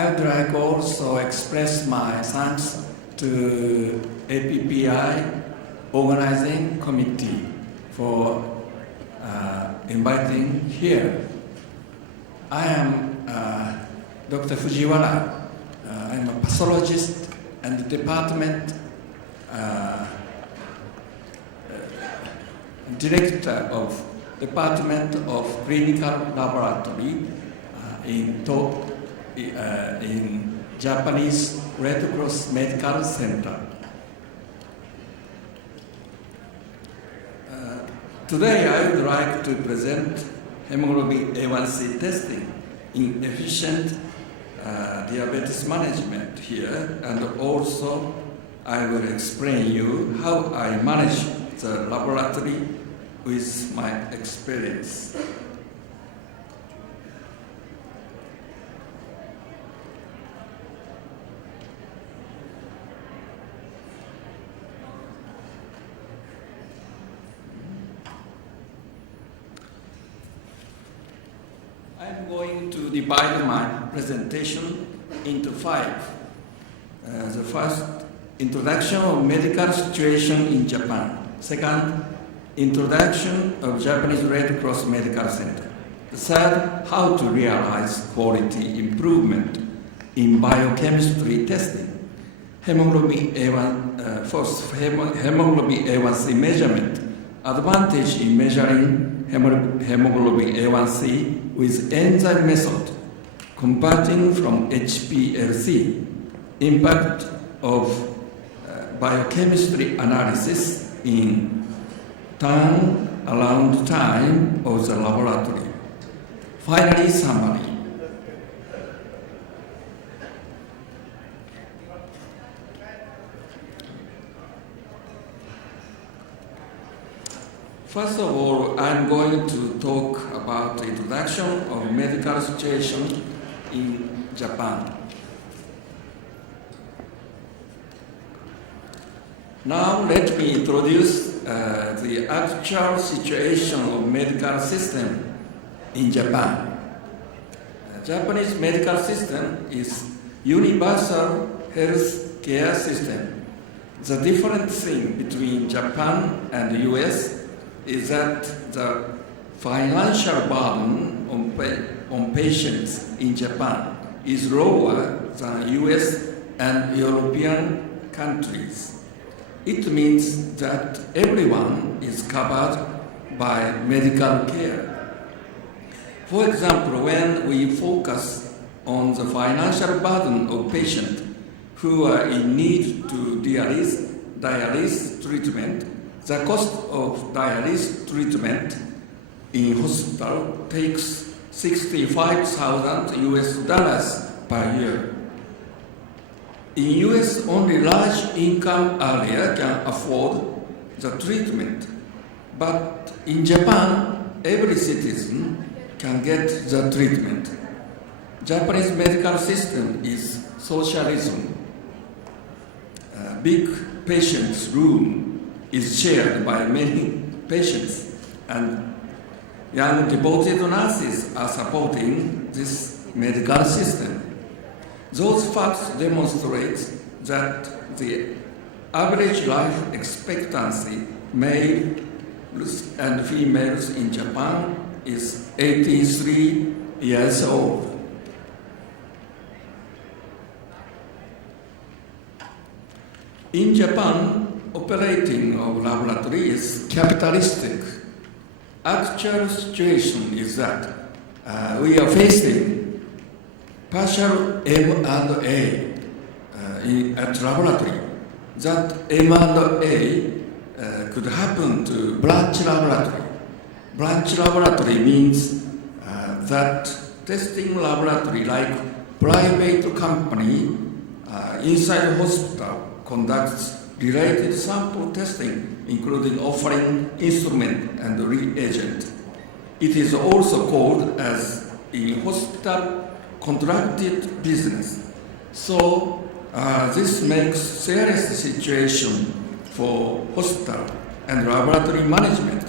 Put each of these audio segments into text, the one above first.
I would like also express my thanks to APPI organizing committee for inviting here. I am Dr. Fujiwara. I'm a pathologist and department director of Department of Clinical Laboratory in Japanese Red Cross Medical Center. Today I would like to present hemoglobin A1C testing in efficient diabetes management here, and also I will explain you how I manage the laboratory with my experience. I'm going to divide my presentation into 5. The first, introduction of medical situation in Japan. Second, introduction of Japanese Red Cross Medical Center. The third, how to realize quality improvement in biochemistry testing. Hemoglobin A1C measurement. Advantage in measuring hemoglobin A1C with enzyme method, converting from HPLC, impact of biochemistry analysis in turnaround time of the laboratory. Finally, summary. First of all, I'm going to talk about the introduction of medical situation in Japan. Now let me introduce the actual situation of medical system in Japan. Japanese medical system is universal health care system. The different thing between Japan and the US is that the financial burden on patients in Japan is lower than US and European countries. It means that everyone is covered by medical care. For example, when we focus on the financial burden of patients who are in need to dialysis treatment, the cost of dialysis treatment in hospital takes $65,000 US per year. In US, only large income area can afford the treatment. But in Japan, every citizen can get the treatment. Japanese medical system is socialism. Big patient's room is shared by many patients, and young devoted nurses are supporting this medical system. Those facts demonstrate that the average life expectancy males and females in Japan is 83 years old. In Japan, operating of laboratory is capitalistic. Actual situation is that we are facing partial M&A at laboratory. That M&A could happen to branch laboratory. Branch laboratory means that testing laboratory like private company inside hospital conducts related sample testing, including offering instrument and reagent. It is also called as a hospital contracted business. So this makes serious situation for hospital and laboratory management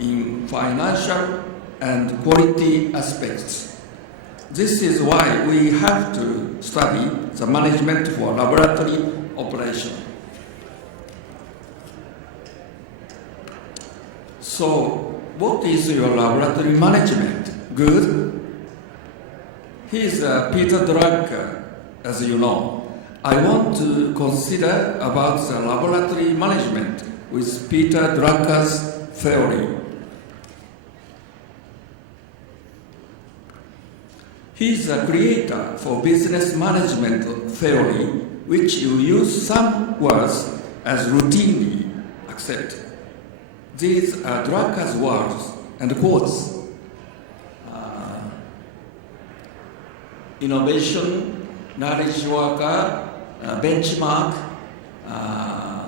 in financial and quality aspects. This is why we have to study the management for laboratory operation. So, what is your laboratory management? Good? He is Peter Drucker, as you know. I want to consider about the laboratory management with Peter Drucker's theory. He is the creator for business management theory, which you use some words as routinely accepted. These are Drucker's words and quotes. Innovation, knowledge worker, benchmark,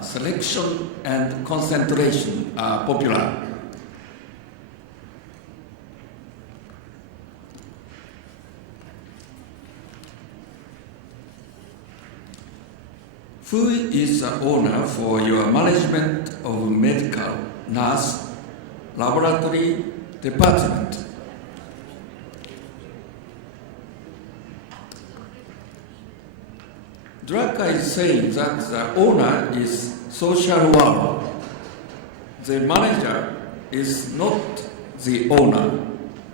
selection, and concentration are popular. Who is the owner for your management of medical, nurse, laboratory, department? Drucker is saying that the owner is social world. The manager is not the owner,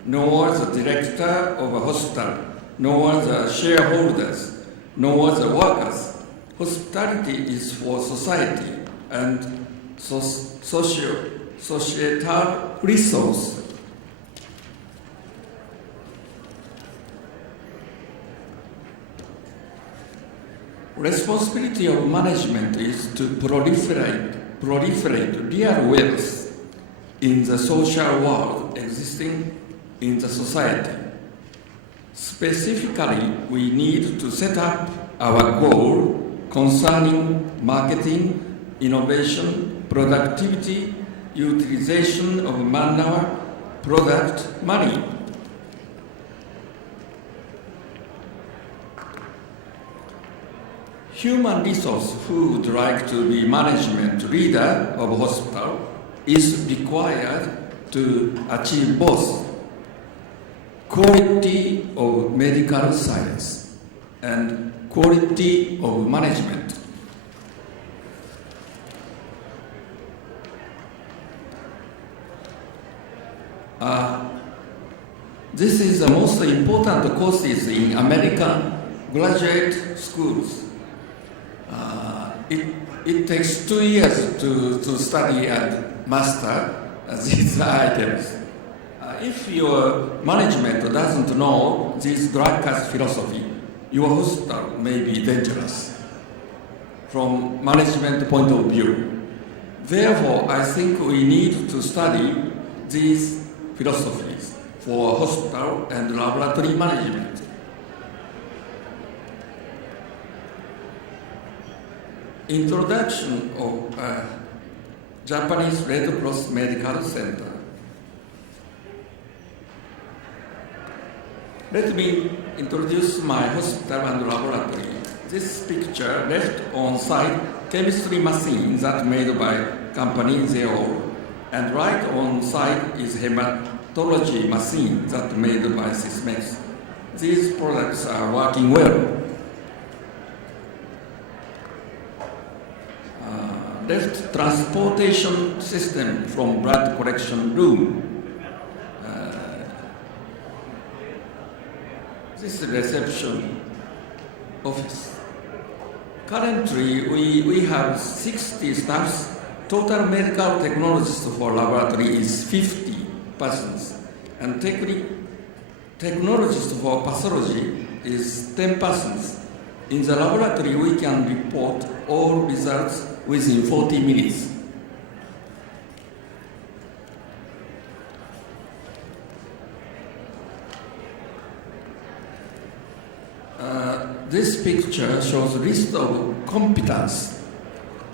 nor the director of a hospital, nor the shareholders, nor the workers. Hospitality is for society and societal resource. Responsibility of management is to proliferate real wealth in the social world existing in the society. Specifically, we need to set up our goal concerning marketing, innovation, productivity, utilization of manpower, product, money. Human resource who would like to be management leader of a hospital is required to achieve both quality of medical science and quality of management. This is the most important courses in American graduate schools. It takes 2 years to study and master these items. If your management doesn't know this Drucker's philosophy, your hospital may be dangerous from management point of view. Therefore, I think we need to study these philosophies for hospital and laboratory management. Introduction of Japanese Red Cross Medical Center. Let me introduce my hospital and laboratory. This picture left on site chemistry machine that made by company Zero, and right on site is hematology machine that made by Sysmex. These products are working well. Left transportation system from blood collection room. This is reception office. Currently, we have 60 staffs. Total medical technologists for laboratory is 50 persons. And technologists for pathology is 10 persons. In the laboratory, we can report all results within 40 minutes. This picture shows a list of competence.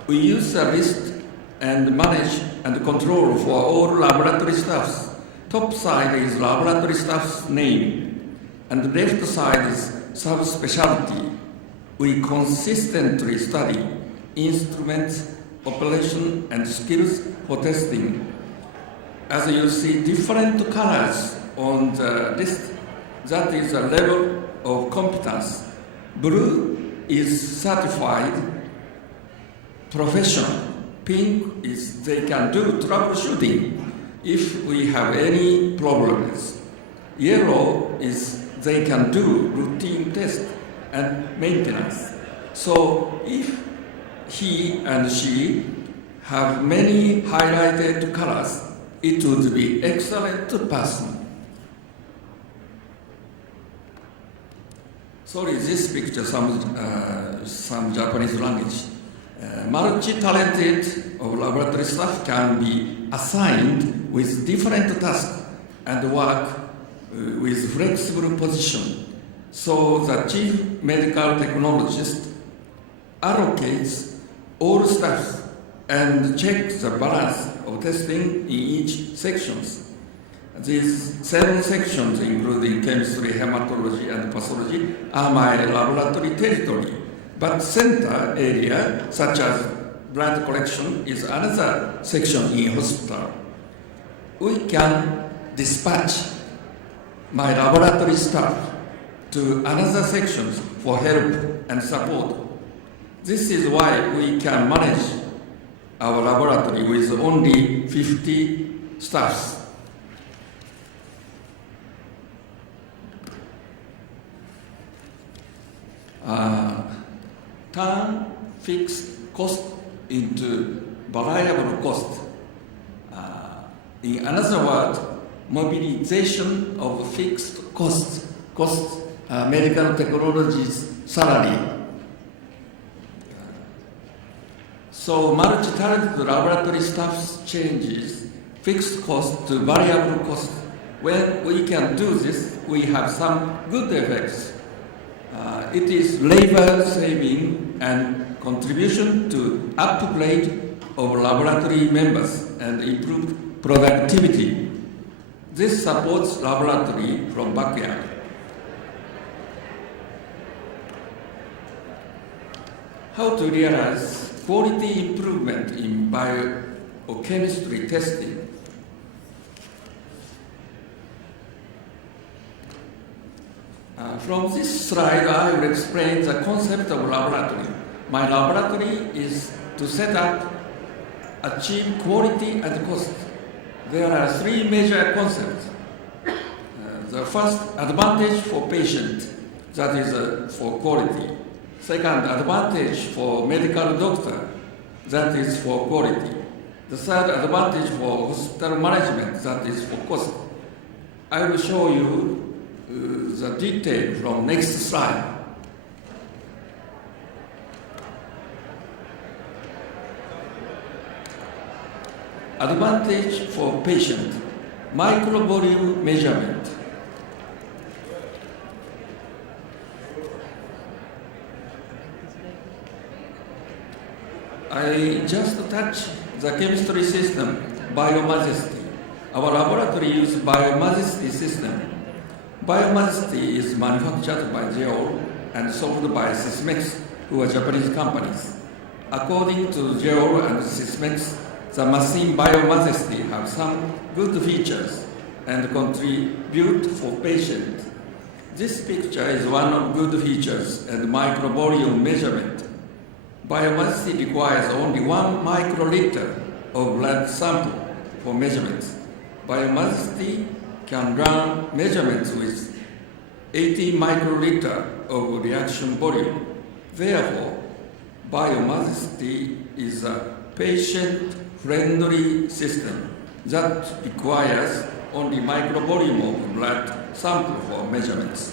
We use a list and manage and control for all laboratory staffs. Top side is laboratory staff's name, and the left side is subspecialty. We consistently study instruments, operation, and skills for testing. As you see different colors on the list, that is a level of competence. Blue is certified professional. Pink is they can do troubleshooting if we have any problems. Yellow is they can do routine test and maintenance. So if he and she have many highlighted colors, it would be excellent person. Sorry, this picture some Japanese language. Multi-talented laboratory staff can be assigned with different tasks and work with flexible position. So the chief medical technologist allocates all staff and checks the balance of testing in each sections. These 7 sections, including chemistry, hematology, and pathology, are my laboratory territory. But center area, such as blood collection, is another section in hospital. We can dispatch my laboratory staff to another sections for help and support. This is why we can manage our laboratory with only 50 staffs. Turn fixed cost into variable cost. In another word, mobilization of fixed costs, medical technologies salary. So multi-talented laboratory staff changes fixed cost to variable cost. When we can do this, we have some good effects. It is labor saving and contribution to upgrade of laboratory members and improved productivity. This supports laboratory from backyard. How to realize quality improvement in biochemistry testing? From this slide, I will explain the concept of laboratory. My laboratory is to set up, achieve quality and cost. There are 3 major concepts. The first, advantage for patient, that is for quality. Second, advantage for medical doctor, that is for quality. The third, advantage for hospital management, that is for cost. I will show you the detail from next slide. Advantage for patient, microvolume measurement. I just touched the chemistry system, Biomajesty. Our laboratory uses Biomajesty system. Biomajesty is manufactured by JEOL and sold by Sysmex, who are Japanese companies. According to JEOL and Sysmex, the machine Biomajesty have some good features and contribute for patients. This picture is one of good features and microvolume measurement. Biomajesty requires only 1 microliter of blood sample for measurements. Biomajesty can run measurements with 80 microliter of reaction volume. Therefore, Biomajesty is a patient-friendly system that requires only microvolume of blood sample for measurements.